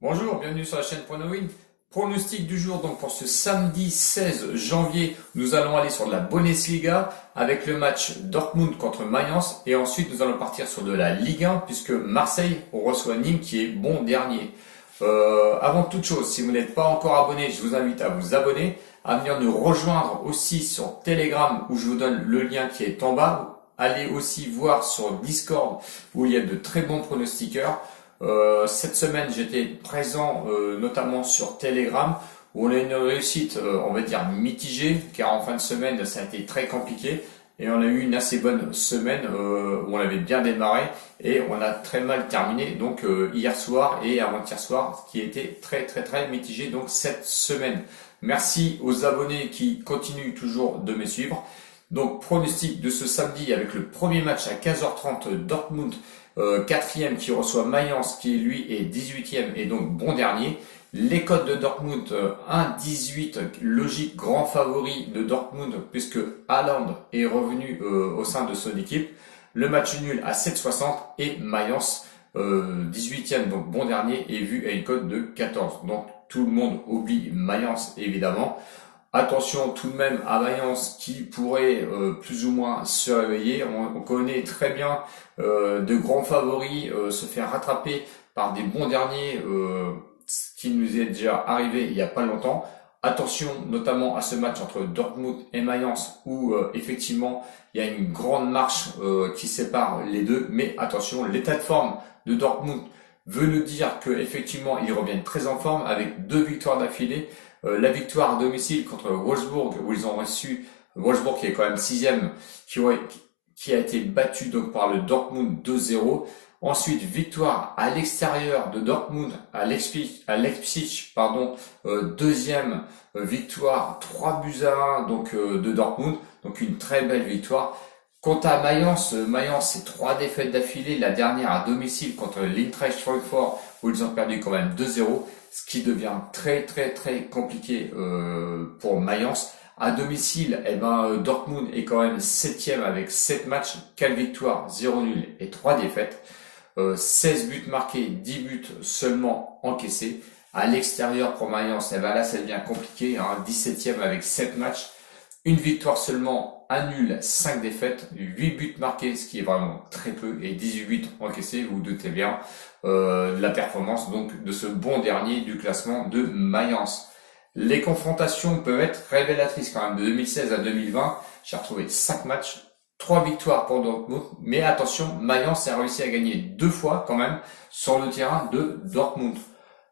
Bonjour, bienvenue sur la chaîne Point No Win. Pronostic du jour donc pour ce samedi 16 janvier, nous allons aller sur de la Bundesliga avec le match Dortmund contre Mayence et ensuite nous allons partir sur de la Ligue 1 puisque Marseille reçoit Nîmes qui est bon dernier. Avant toute chose, si vous n'êtes pas encore abonné, je vous invite à vous abonner, à venir nous rejoindre aussi sur Telegram où je vous donne le lien qui est en bas. Allez aussi voir sur Discord où il y a de très bons pronostiqueurs. Cette semaine, j'étais présent notamment sur Telegram où on a une réussite, on va dire mitigée, car en fin de semaine, ça a été très compliqué et on a eu une assez bonne semaine où on avait bien démarré et on a très mal terminé. Donc hier soir et avant-hier soir, ce qui était très mitigé. Donc cette semaine, merci aux abonnés qui continuent toujours de me suivre. Donc pronostic de ce samedi avec le premier match à 15h30 Dortmund, quatrième qui reçoit Mayence qui lui est 18e et donc bon dernier. Les cotes de Dortmund 1,18 logique grand favori de Dortmund puisque Haaland est revenu au sein de son équipe. Le match nul à 7,60 et Mayence 18e donc bon dernier est vu à une cote de 14. Donc tout le monde oublie Mayence évidemment. Attention tout de même à Mayence qui pourrait plus ou moins se réveiller. On connaît très bien de grands favoris se faire rattraper par des bons derniers, ce qui nous est déjà arrivé il n'y a pas longtemps. Attention notamment à ce match entre Dortmund et Mayence où effectivement il y a une grande marche qui sépare les deux. Mais attention, l'état de forme de Dortmund veut nous dire qu'effectivement ils reviennent très en forme avec 2 victoires d'affilée. La victoire à domicile contre Wolfsburg où ils ont reçu Wolfsburg qui est quand même 6e, qui a été battu donc par le Dortmund 2-0. Ensuite, victoire à l'extérieur de Dortmund à Leipzig, deuxième victoire 3-1 donc de Dortmund, donc une très belle victoire. Quant à Mayence, c'est 3 défaites d'affilée, la dernière à domicile contre l'Eintracht Francfort où ils ont perdu quand même 2-0, ce qui devient très compliqué pour Mayence. À domicile, Dortmund est quand même 7e avec 7 matchs, 4 victoires, 0 nul et 3 défaites. 16 buts marqués, 10 buts seulement encaissés. À l'extérieur pour Mayence, là ça devient compliqué, 17e avec 7 matchs, une victoire seulement, un nul, 5 défaites, 8 buts marqués, ce qui est vraiment très peu, et 18 buts encaissés, vous vous doutez bien la performance donc de ce bon dernier du classement de Mayence. Les confrontations peuvent être révélatrices quand même. De 2016 à 2020, j'ai retrouvé 5 matchs, 3 victoires pour Dortmund, mais attention, Mayence a réussi à gagner 2 fois quand même sur le terrain de Dortmund.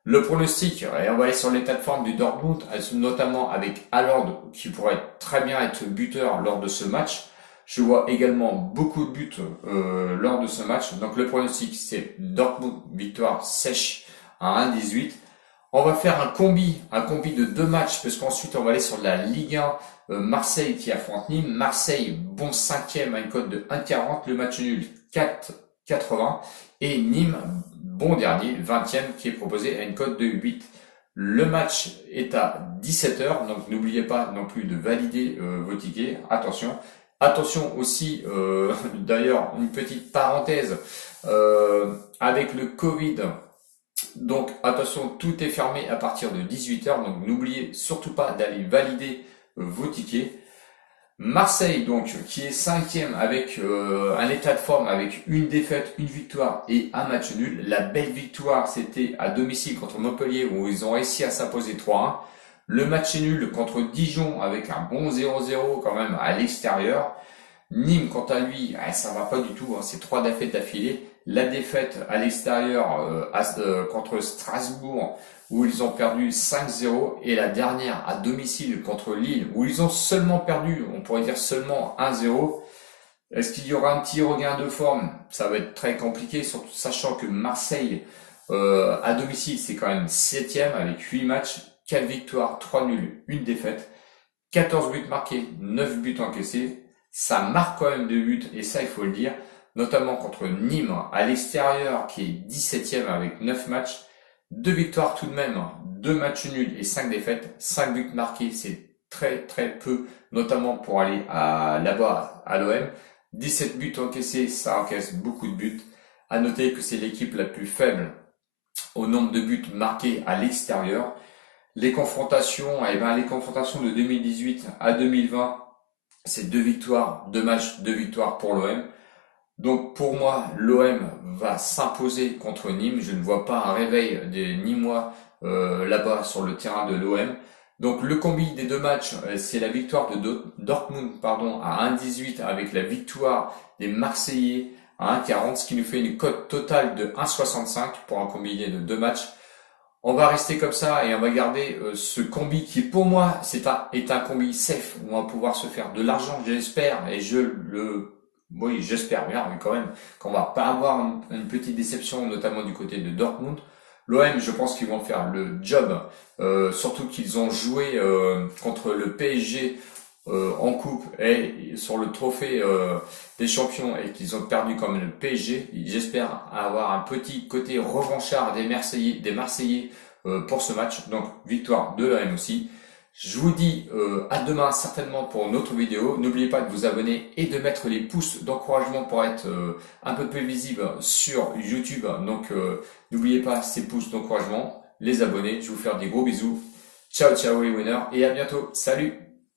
Le pronostic, et on va aller sur l'état de forme du Dortmund, notamment avec Haaland qui pourrait très bien être buteur lors de ce match. Je vois également beaucoup de buts lors de ce match. Donc le pronostic c'est Dortmund victoire sèche à 1,18. On va faire un combi de 2 matchs parce qu'ensuite on va aller sur la Ligue 1. Marseille qui affronte Nîmes. Marseille bon 5e à une cote de 1,40. Le match nul 4,80. Et Nîmes bon dernier 20e qui est proposé à une cote de 8. Le match est à 17h, donc n'oubliez pas non plus de valider vos tickets. Attention aussi, d'ailleurs, une petite parenthèse, avec le Covid, donc attention, tout est fermé à partir de 18h, donc n'oubliez surtout pas d'aller valider vos tickets. Marseille, donc, qui est 5e avec un état de forme avec une défaite, une victoire et un match nul. La belle victoire, c'était à domicile contre Montpellier où ils ont réussi à s'imposer 3-1. Le match nul contre Dijon avec un bon 0-0 quand même à l'extérieur. Nîmes, quant à lui, ça va pas du tout, c'est 3 défaites d'affilée. La défaite à l'extérieur contre Strasbourg où ils ont perdu 5-0 et la dernière à domicile contre Lille où ils ont seulement perdu, on pourrait dire seulement 1-0. Est-ce qu'il y aura un petit regain de forme? Ça va être très compliqué, surtout sachant que Marseille à domicile c'est quand même 7e avec 8 matchs, 4 victoires, 3 nuls, 1 défaite, 14 buts marqués, 9 buts encaissés. Ça marque quand même de buts et ça il faut le dire, notamment contre Nîmes à l'extérieur qui est 17e avec 9 matchs, 2 victoires tout de même, 2 matchs nuls et 5 défaites, 5 buts marqués, c'est très peu, notamment pour aller là-bas à l'OM. 17 buts encaissés, ça encaisse beaucoup de buts. À noter que c'est l'équipe la plus faible au nombre de buts marqués à l'extérieur. Les confrontations, les confrontations de 2018 à 2020, c'est 2 victoires, 2 matchs, 2 victoires pour l'OM. Donc pour moi, l'OM va s'imposer contre Nîmes. Je ne vois pas un réveil des Nîmois là-bas sur le terrain de l'OM. Donc le combi des deux matchs, c'est la victoire de Dortmund à 1,18 avec la victoire des Marseillais à 1,40, ce qui nous fait une cote totale de 1,65 pour un combiné de deux matchs. On va rester comme ça et on va garder ce combi qui pour moi est un combi safe où on va pouvoir se faire de l'argent, j'espère, et oui, j'espère bien, mais quand même, qu'on va pas avoir une petite déception, notamment du côté de Dortmund. L'OM, je pense qu'ils vont faire le job, surtout qu'ils ont joué contre le PSG en coupe et sur le trophée des champions et qu'ils ont perdu comme le PSG. J'espère avoir un petit côté revanchard des Marseillais pour ce match. Donc victoire de l'OM aussi. Je vous dis à demain certainement pour une autre vidéo. N'oubliez pas de vous abonner et de mettre les pouces d'encouragement pour être un peu plus visible sur YouTube. Donc n'oubliez pas ces pouces d'encouragement, les abonnés. Je vais vous faire des gros bisous. Ciao ciao les winners et à bientôt. Salut!